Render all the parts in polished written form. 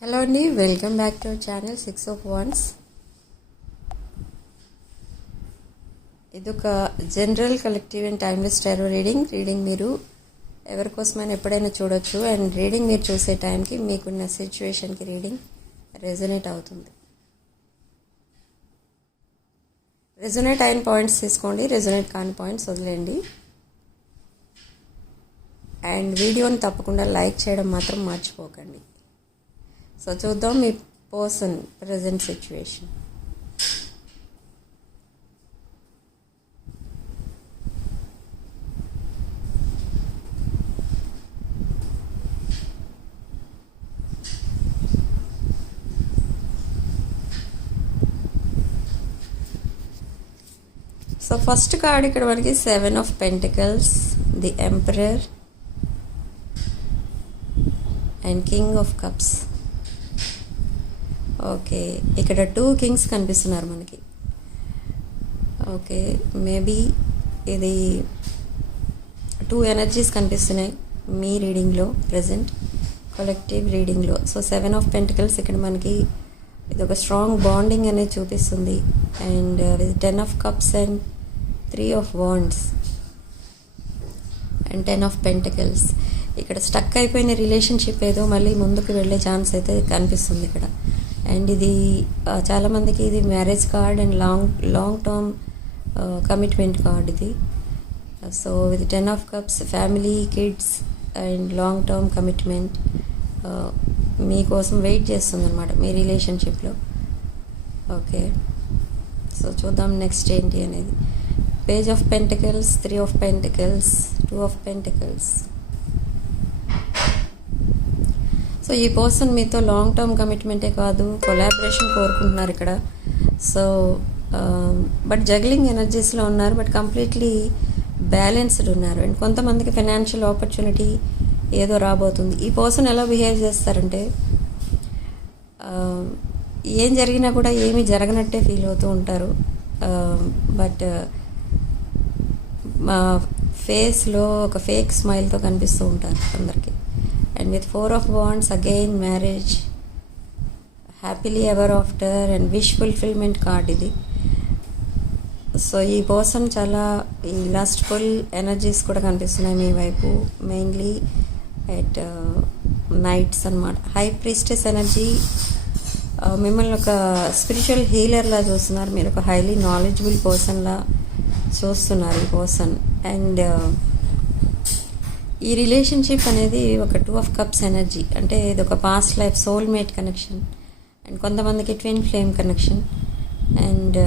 Hello అండి, welcome back to our channel 6 of Wands. ఇది ఒక general collective and timeless tarot reading మీరు ఎవరి కోసమైనా ఎప్పుడైనా చూడొచ్చు. అండ్ రీడింగ్ మీరు చూసే టైంకి మీకున్న సిచ్యువేషన్కి రీడింగ్ రెజొనేట్ అవుతుంది. రెజొనేట్ అయిన పాయింట్స్ తీసుకోండి, రెజొనేట్ కాని పాయింట్స్ వదిలేండి. అండ్ వీడియోని తప్పకుండా లైక్ చేయడం మాత్రం మర్చిపోకండి. సో చూద్దాం మీ person present situation. So first card ఇక్కడ మనకి 7 of Pentacles, the emperor and king of cups. Okay, ఇక్కడ 2 kings కనిపిస్తున్నారు మనకి. ఓకే, మేబీ ఇది 2 ఎనర్జీస్ కనిపిస్తున్నాయి మీ రీడింగ్లో, ప్రజెంట్ కలెక్టివ్ రీడింగ్లో. సో 7 of Pentacles ఇక్కడ మనకి ఇది ఒక స్ట్రాంగ్ బాండింగ్ అనేది చూపిస్తుంది. And 10 of Cups and 3 of Wands and 10 of Pentacles. ఇక్కడ స్టక్ అయిపోయిన రిలేషన్షిప్ ఏదో మళ్ళీ ముందుకు వెళ్ళే ఛాన్స్ అయితే కనిపిస్తుంది ఇక్కడ. అండ్ ఇది చాలామందికి ఇది marriage card and long term commitment card ఇది. సో ఇది 10 of Cups, family, kids and long term commitment మీకోసం వెయిట్ చేస్తుంది అనమాట మీ రిలేషన్షిప్లో. ఓకే, సో చూద్దాం నెక్స్ట్ ఏంటి అనేది. Page of pentacles, 3 of Pentacles, 2 of Pentacles. So ఈ పర్సన్ మీతో లాంగ్ టర్మ్ కమిట్మెంటే కాదు, కొలాబరేషన్ కోరుకుంటున్నారు ఇక్కడ. సో బట్ జగ్లింగ్ ఎనర్జీస్లో ఉన్నారు, బట్ కంప్లీట్లీ బ్యాలెన్స్డ్ ఉన్నారు. అండ్ కొంతమందికి ఫైనాన్షియల్ ఆపర్చునిటీ ఏదో రాబోతుంది. ఈ పర్సన్ ఎలా బిహేవ్ చేస్తారంటే ఏం జరిగినా కూడా ఏమీ జరగనట్టే ఫీల్ అవుతూ ఉంటారు. బట్ మా ఫేస్లో ఒక ఫేక్ స్మైల్తో కనిపిస్తూ ఉంటారు అందరికీ. And with 4 of Wands, again marriage, happily ever after and wish fulfilment card ఇది. సో ఈ పర్సన్ చాలా ఈ లస్ట్ఫుల్ ఎనర్జీస్ కూడా కనిపిస్తున్నాయి మీ వైపు, మెయిన్లీ ఎట్ నైట్స్ అనమాట. హై ప్రీస్టెస్ ఎనర్జీ మిమ్మల్ని ఒక స్పిరిచువల్ హీలర్లా చూస్తున్నారు. మీరు ఒక హైలీ నాలెడ్జబుల్ పర్సన్లా చూస్తున్నారు ఈ పర్సన్. అండ్ ఈ రిలేషన్షిప్ అనేది ఒక 2 of Cups ఎనర్జీ, అంటే ఇది ఒక past life soulmate connection. And కొంతమందికి ట్విన్ ఫ్లేమ్ కనెక్షన్. అండ్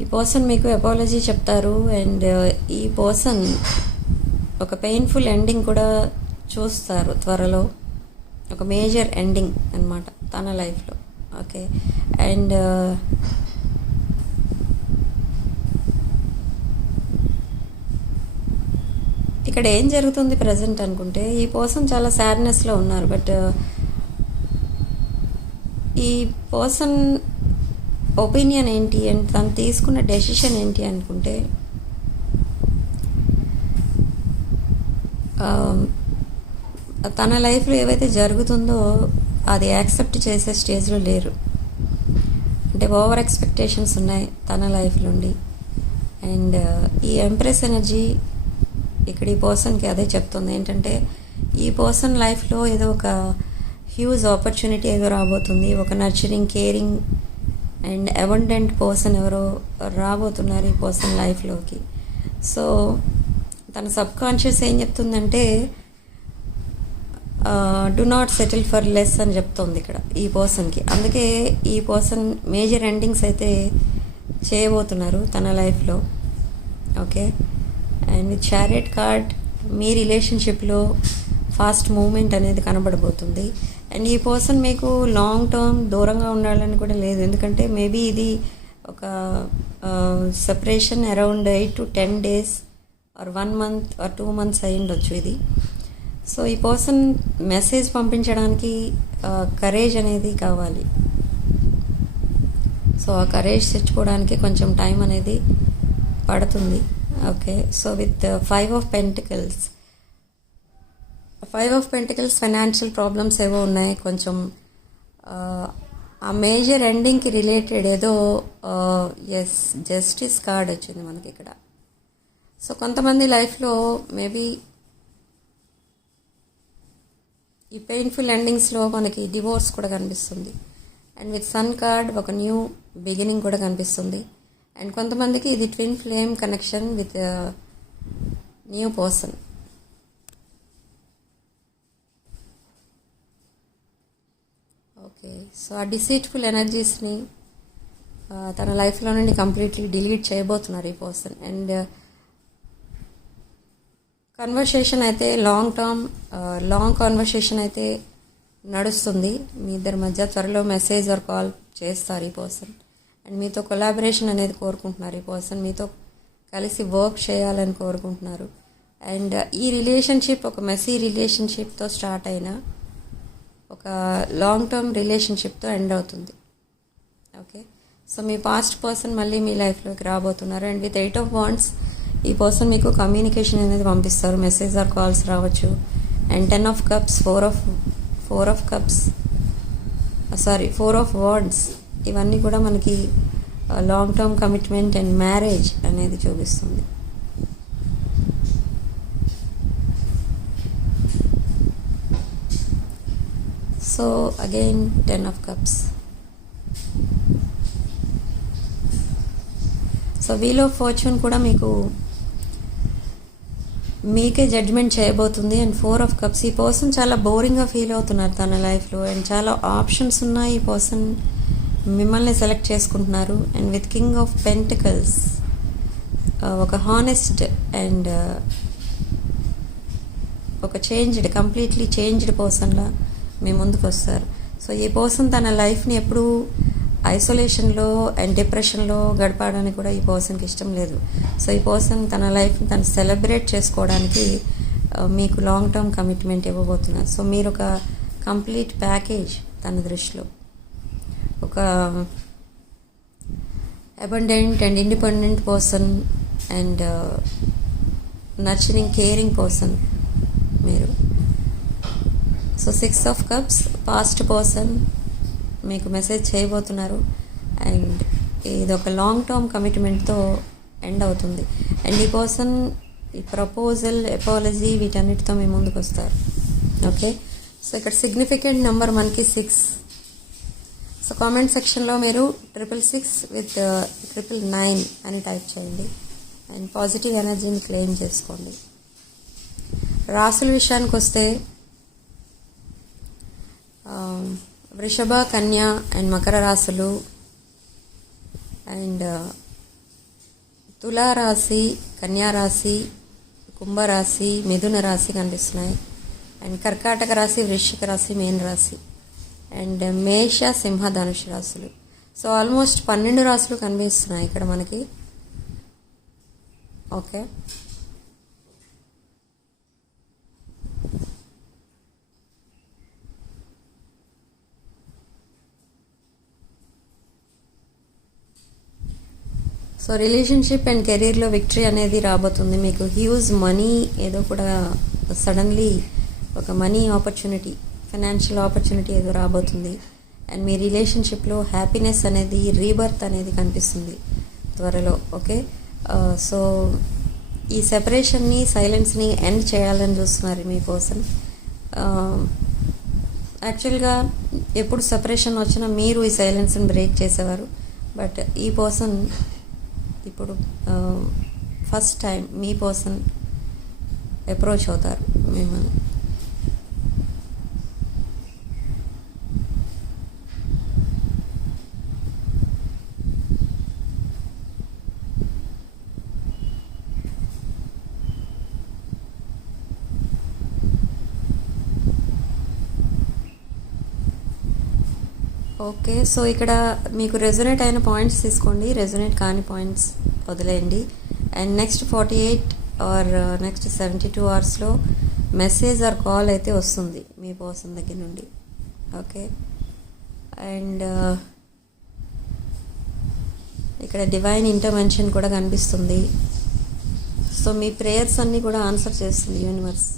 ఈ పర్సన్ మీకు అపాలజీ చెప్తారు. అండ్ ఈ పర్సన్ ఒక పెయిన్ఫుల్ ఎండింగ్ కూడా చూస్తారు త్వరలో, ఒక మేజర్ ఎండింగ్ అన్నమాట తన లైఫ్లో. ఓకే, అండ్ ఇక్కడ ఏం జరుగుతుంది ప్రజెంట్ అనుకుంటే, ఈ పర్సన్ చాలా సాడ్నెస్లో ఉన్నారు. బట్ ఈ పర్సన్ ఒపీనియన్ ఏంటి అండ్ తను తీసుకున్న డెసిషన్ ఏంటి అనుకుంటే, తన లైఫ్లో ఏవైతే జరుగుతుందో అది యాక్సెప్ట్ చేసే స్టేజ్లో లేరు. అంటే ఓవర్ ఎక్స్పెక్టేషన్స్ ఉన్నాయి తన లైఫ్ నుండి. అండ్ ఈ ఎంప్రెస్ ఎనర్జీ ఇక్కడ ఈ పర్సన్కి అదే చెప్తుంది, ఏంటంటే ఈ పర్సన్ లైఫ్లో ఏదో ఒక హ్యూజ్ ఆపర్చునిటీ ఏదో రాబోతుంది. ఒక nurturing, caring and abundant person ఎవరో రాబోతున్నారు ఈ పర్సన్ లైఫ్లోకి. సో తన సబ్కాన్షియస్ ఏం చెప్తుందంటే do not settle for less అని చెప్తుంది ఇక్కడ ఈ పర్సన్కి. అందుకే ఈ పర్సన్ మేజర్ ఎండింగ్స్ అయితే చేయబోతున్నారు తన లైఫ్లో. ఓకే, అండ్ చారియట్ కార్డ్ మీ రిలేషన్షిప్లో ఫాస్ట్ మూమెంట్ అనేది కనబడబోతుంది. అండ్ ఈ పర్సన్ మీకు లాంగ్ టర్మ్ దూరంగా ఉండాలని కూడా లేదు, ఎందుకంటే మేబీ ఇది ఒక separation around 8 to 10 days or 1 month or 2 months అయి ఉండొచ్చు ఇది. సో ఈ పర్సన్ మెసేజ్ పంపించడానికి కరేజ్ అనేది కావాలి. సో ఆ కరేజ్ తెచ్చుకోవడానికి కొంచెం టైం అనేది పడుతుంది. Okay, so with 5 of Pentacles, five of pentacles financial problems ఏవో ఉన్నాయి కొంచెం. ఆ మేజర్ ఎండింగ్కి రిలేటెడ్ ఏదో ఎస్ జస్టిస్ కార్డ్ వచ్చింది మనకి ఇక్కడ. సో కొంతమంది లైఫ్లో మేబీ ఈ పెయిన్ఫుల్ ఎండింగ్స్లో మనకి డివోర్స్ కూడా కనిపిస్తుంది. అండ్ విత్ సన్ కార్డ్ ఒక న్యూ బిగినింగ్ కూడా కనిపిస్తుంది. అండ్ కొంతమందికి ఇది twin flame connection with new person. Okay, so ఆ డిసీట్ఫుల్ ఎనర్జీస్ని తన లైఫ్లో నుండి కంప్లీట్లీ డిలీట్ చేయబోతున్నారు ఈ పర్సన్. అండ్ కన్వర్సేషన్ అయితే లాంగ్ కాన్వర్సేషన్ అయితే నడుస్తుంది మీ ఇద్దరి మధ్య. త్వరలో మెసేజ్ ఆర్ కాల్ చేస్తారు ఈ పర్సన్. అండ్ మీతో కొలాబరేషన్ అనేది కోరుకుంటున్నారు ఈ పర్సన్. మీతో కలిసి వర్క్ చేయాలని కోరుకుంటున్నారు. అండ్ ఈ రిలేషన్షిప్ ఒక మెస్సీ రిలేషన్షిప్తో స్టార్ట్ అయిన ఒక లాంగ్ టర్మ్ రిలేషన్షిప్తో ఎండ్ అవుతుంది. ఓకే, సో మీ పాస్ట్ పర్సన్ మళ్ళీ మీ లైఫ్లోకి రాబోతున్నారు. అండ్ విత్ 8 ఆఫ్ వాండ్స్ ఈ పర్సన్ మీకు కమ్యూనికేషన్ అనేది పంపిస్తారు, మెసేజ్ ఆర్ కాల్స్ రావచ్చు. And 10 of cups, 4 of wands ఇవన్నీ కూడా మనకి long term commitment and marriage అనేది చూపిస్తుంది. So again 10 of cups. So wheel of fortune కూడా మీకే జడ్జ్మెంట్ చేయబోతుంది. And 4 of cups. ఈ పర్సన్ చాలా బోరింగ్గా ఫీల్ అవుతున్నారు తన లైఫ్లో. అండ్ చాలా ఆప్షన్స్ ఉన్నాయి, ఈ పర్సన్ మిమ్మల్ని సెలెక్ట్ చేసుకుంటున్నారు. And with king of pentacles ఒక హానెస్ట్ అండ్ ఒక కంప్లీట్లీ చేంజ్డ్ పర్సన్లా మీ ముందుకు వస్తారు. సో ఈ పర్సన్ తన లైఫ్ని ఎప్పుడూ ఐసోలేషన్లో అండ్ డిప్రెషన్లో గడపడానికి కూడా ఈ పర్సన్కి ఇష్టం లేదు. సో ఈ పర్సన్ తన లైఫ్ని తను సెలబ్రేట్ చేసుకోవడానికి మీకు లాంగ్ టర్మ్ కమిట్మెంట్ ఇవ్వబోతున్నారు. సో మీరు ఒక కంప్లీట్ ప్యాకేజ్ తన దృష్టిలో. ఒక abundant and independent person and nurturing caring person మీరు. So 6 of cups. Past person మీకు మెసేజ్ చేయబోతున్నారు. అండ్ ఇది ఒక లాంగ్ టర్మ్ కమిట్మెంట్తో ఎండ్ అవుతుంది. అండ్ ఈ పర్సన్ ఈ ప్రపోజల్, ఎపాలజీ వీటన్నిటితో మీ ముందుకు వస్తారు. ఓకే, సో ఇక్కడ సిగ్నిఫికెంట్ నెంబర్ మనకి 6. సో కామెంట్ సెక్షన్లో మీరు 666 విత్ 999 అని టైప్ చేయండి. అండ్ పాజిటివ్ ఎనర్జీని క్లెయిమ్ చేసుకోండి. రాసుల విషయానికి వస్తే వృషభ, కన్య అండ్ మకర రాశులు అండ్ తులారాశి, కన్యారాశి, కుంభరాశి, మిథున రాశి కనిపిస్తున్నాయి. అండ్ కర్కాటక రాశి, వృశ్చిక రాశి, మీన రాశి అండ్ మేష, సింహ, ధనుషు రాశులు. సో ఆల్మోస్ట్ 12 రాశులు కనిపిస్తున్నాయి ఇక్కడ మనకి. ఓకే, సో రిలేషన్షిప్ అండ్ కెరీర్లో విక్టరీ అనేది రాబోతుంది మీకు. హ్యూజ్ మనీ ఏదో కూడా సడన్లీ ఒక మనీ ఆపర్చునిటీ, ఫైనాన్షియల్ ఆపర్చునిటీ ఏదో రాబోతుంది. అండ్ మీ రిలేషన్షిప్లో హ్యాపీనెస్ అనేది, రీబర్త్ అనేది కనిపిస్తుంది త్వరలో. ఓకే, సో ఈ సెపరేషన్ని, సైలెన్స్ని ఎండ్ చేయాలని చూస్తున్నారు మీ పర్సన్. యాక్చువల్గా ఎప్పుడు సెపరేషన్ వచ్చినా మీరు ఈ సైలెన్స్ని బ్రేక్ చేసేవారు. బట్ ఈ పర్సన్ ఇప్పుడు ఫస్ట్ టైం మీ పర్సన్ అప్రోచ్ అవుతారు మిమ్మల్ని. ఓకే, సో ఇక్కడ మీకు రెజొనేట్ అయిన పాయింట్స్ తీసుకోండి, రెజొనేట్ కాని పాయింట్స్ వదిలేయండి. అండ్ నెక్స్ట్ 48 ఆర్ నెక్స్ట్ 72 అవర్స్లో మెసేజ్ ఆర్ కాల్ అయితే వస్తుంది మీ పర్సన్ దగ్గర నుండి. ఓకే, అండ్ ఇక్కడ డివైన్ ఇంటర్వెన్షన్ కూడా కనిపిస్తుంది. సో మీ ప్రేయర్స్ అన్నీ కూడా ఆన్సర్ చేస్తుంది యూనివర్స్.